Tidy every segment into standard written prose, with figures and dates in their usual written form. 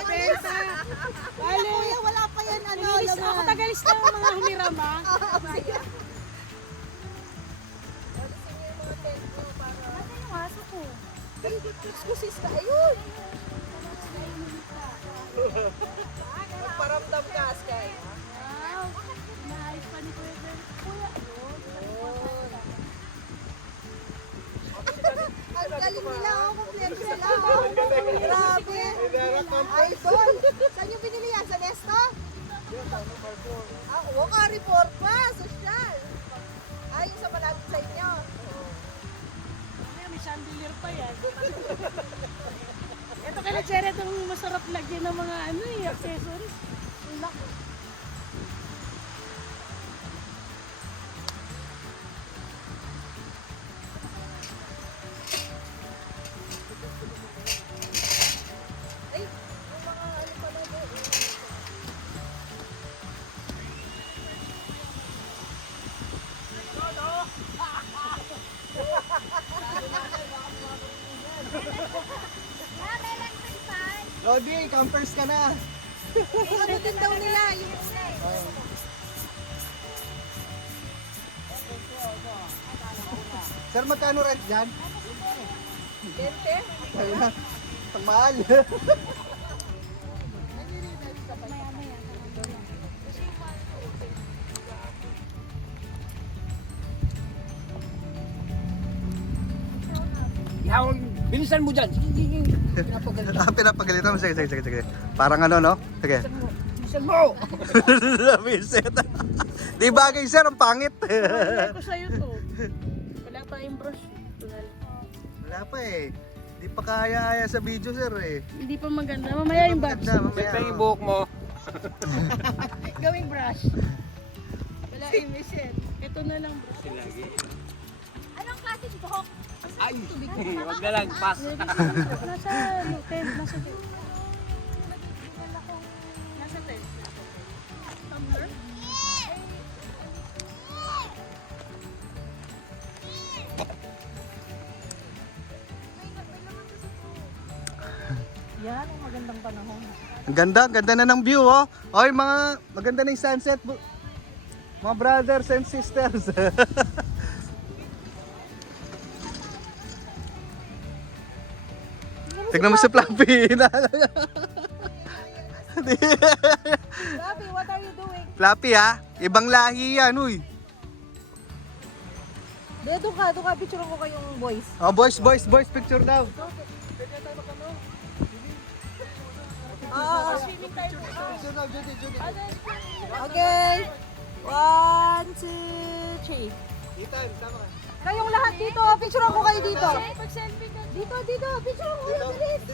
Benta. Bale, Kuya, wala pa yan, ano, Umilis ako, laman. tagalis na ang mga humirama. Nasaan yung aso ko? Ay, excuse ka. Ayun. Paramdam ka, Sky. Wow. Naayos pa ni Kuya Ben. Kuya, ayun. Ang galing nila, oh. Kompleto sila, oh. Grabe. Idol. Saan yung binili yan? Sa Nesto? Ah, oo, Carrefour pa. Social. Ah, yung sa malapit sa inyo. Mamaya may chandelier pa yan. Ito kay Cherry, itong masarap lagyan ng mga ano eh, accessories. Ang laki. Ay, yung mga ano pala doon. Lodi, campers ka na. Ano din daw nila? Yung Sir, magkano rent dyan? Gente? Ayun. Ang mahal. Yaw, bilisan mo dyan. Pinapagalitan mo. Sige. Parang ano, no? Sige. Bilisan mo. Vincent. Di bagay, sir. Ang pangit. Wala ko sa'yo to. Wala pa yung brush. Ito na lang. Wala pa eh. Di pa kaya-aya sa video, sir eh. Hindi pa maganda. Mamaya yung brush. Maganda, mamaya. Siyempre yung buhok mo. Gawing brush. Wala yung Michelle. Ito na lang brush. Anong klaseng buhok? Ay, wag na lang, pass. Nasa ano, tent. Nasa tent. Nasa tent. Tumbler? Yan ang magandang panahon. Ang ganda na ng view, oh. Oy, maganda na yung sunset. Mga brothers and sisters. Tignan mo si Fluffy. Gabi, what are you doing? Fluffy, ha? Ibang lahi yan, uy. De, doon ka, picture ko kayong boys. Oh, boys, picture daw. Swimming tayo. Okay. 1, 2, 3. Ethan, tama ka. Kayong lahat dito, picture ko kayo dito. Pag-selfie ka. Dito, picture ko kayo, bilis.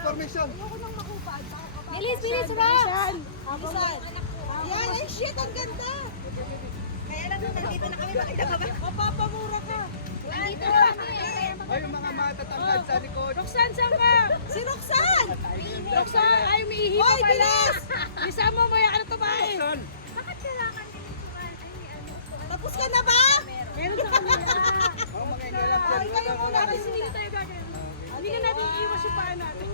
Formation. Bilis, Ra. Bilisan. Yan, ay shit, ang ganda. Kaya lang nung nandito na kami, makita ka ba? Mapapamura ka. Nandito kami. Ay, yung mga matatangkad sa likod. Roxanne, saan ka? Si Roxanne. Roxanne, ay may ihi pa Hoy, pala. bilis! Bisa mo, maya ka na tumae. Bakit kailangan nilituan? Ay, may ano. Tapos ka na ba? Meron sa kanila. Oh, mga ingalap Ay, kayo muna. Tapos hindi na tayo gagawin. Hindi ka natin iiwas yung paa natin.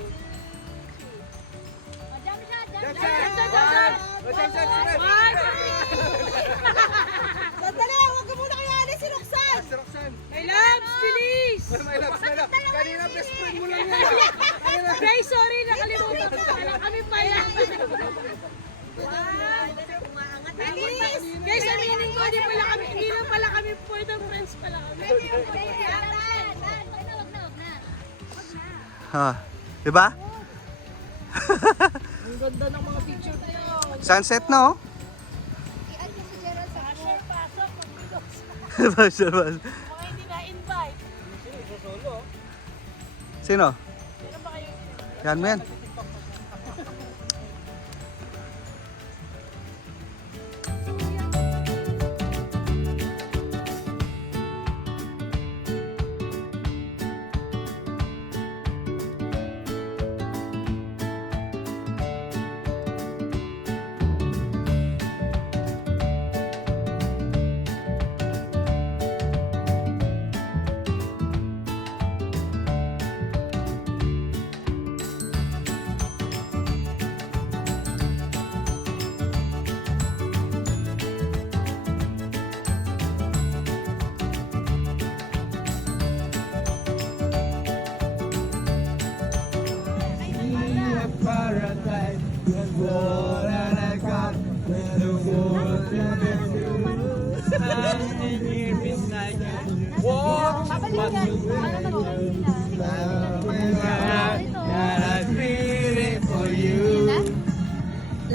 Sandali, huwag ka muna kaya alis si Roxanne. Si Roxanne. My loves, bilis! My love. Kanina best friend mo lang yan. Guys, sorry, nakalimutan ko. Wala kami pala. Bilis! Guys, aminin ko, hindi na pala kami for the friends pala kami. Ha, diba? Ang ganda ng mga picture tayo. Sunset na, oh. Pasok, mag-videos. Basya. Mga hindi na-invite. Sino? Meron ba kayo? Yan mo yan.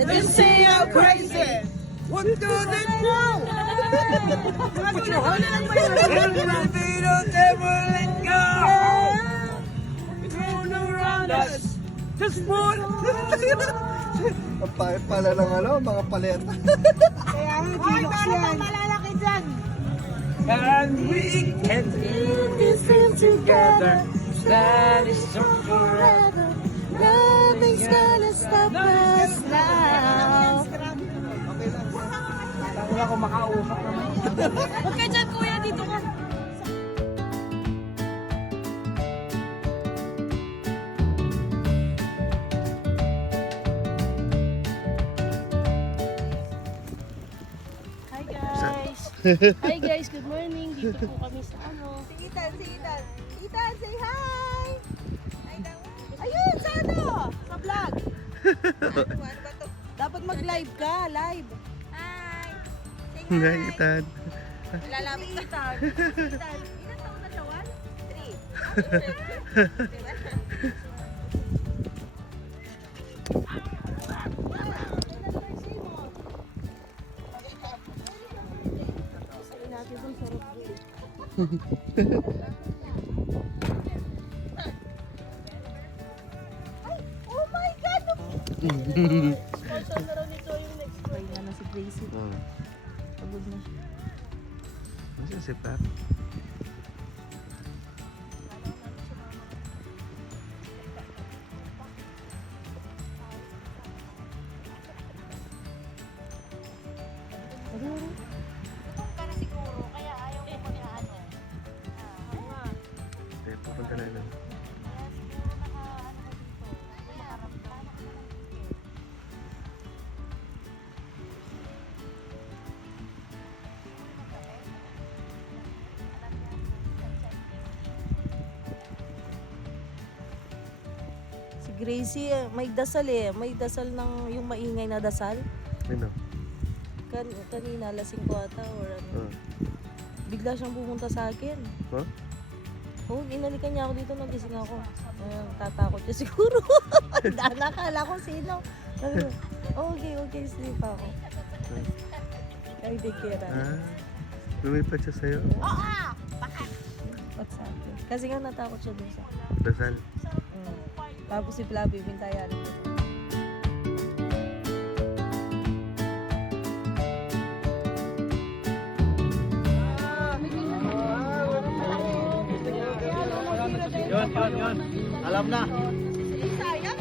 Let's say I'm crazy. What do they do? Put your heart in the They don't ever let go. Turn around us. Just one. Ang pahit pala ng ano, mga paleta. Kaya ang kilos yan. Malalaki dyan. And we can do this thing together. That is so forever. Nothing's gonna stop us now. Wala ko makausap naman. Huwag ka dyan, kuya. Dito ka. Hi guys. Hi guys, good morning. Dito po kami sa ano. Si Ethan, si Ethan. Ethan, say hi! Ayun, sa ano? Sa vlog. Ano ba to? Dapat mag-live ka, live. Hi! Say hi! Ngaitan. Lalapit ka. Ethan, ilan taon na siya, Juan? 3. Oh my God! Sponsor na raw nito yung next one. Pahinga na si Gracie. Oh. Pagod na siya. Nasaan si Pat? Ka na siguro, kaya ayaw ko pag-ano. Eh, pupunta na lang. Si Gracie, may dasal eh. May dasal ng yung maingay na dasal. Ano? Kanina, lasing ko ata or ano. Oh. Bigla siyang pumunta sa akin. Huh? Oo, inalikan niya ako dito, nagising ako. Tatakot siya siguro. Nakala ko sino. Sabi ko, okay, sleep ako. Ay, di kira. Ah, lumipat siya sa'yo. Ba't sa akin? Kasi nga natakot siya dun sa... Dasal. Tapos si Flavi, bintayan ko. Yun. Alam na. Sayang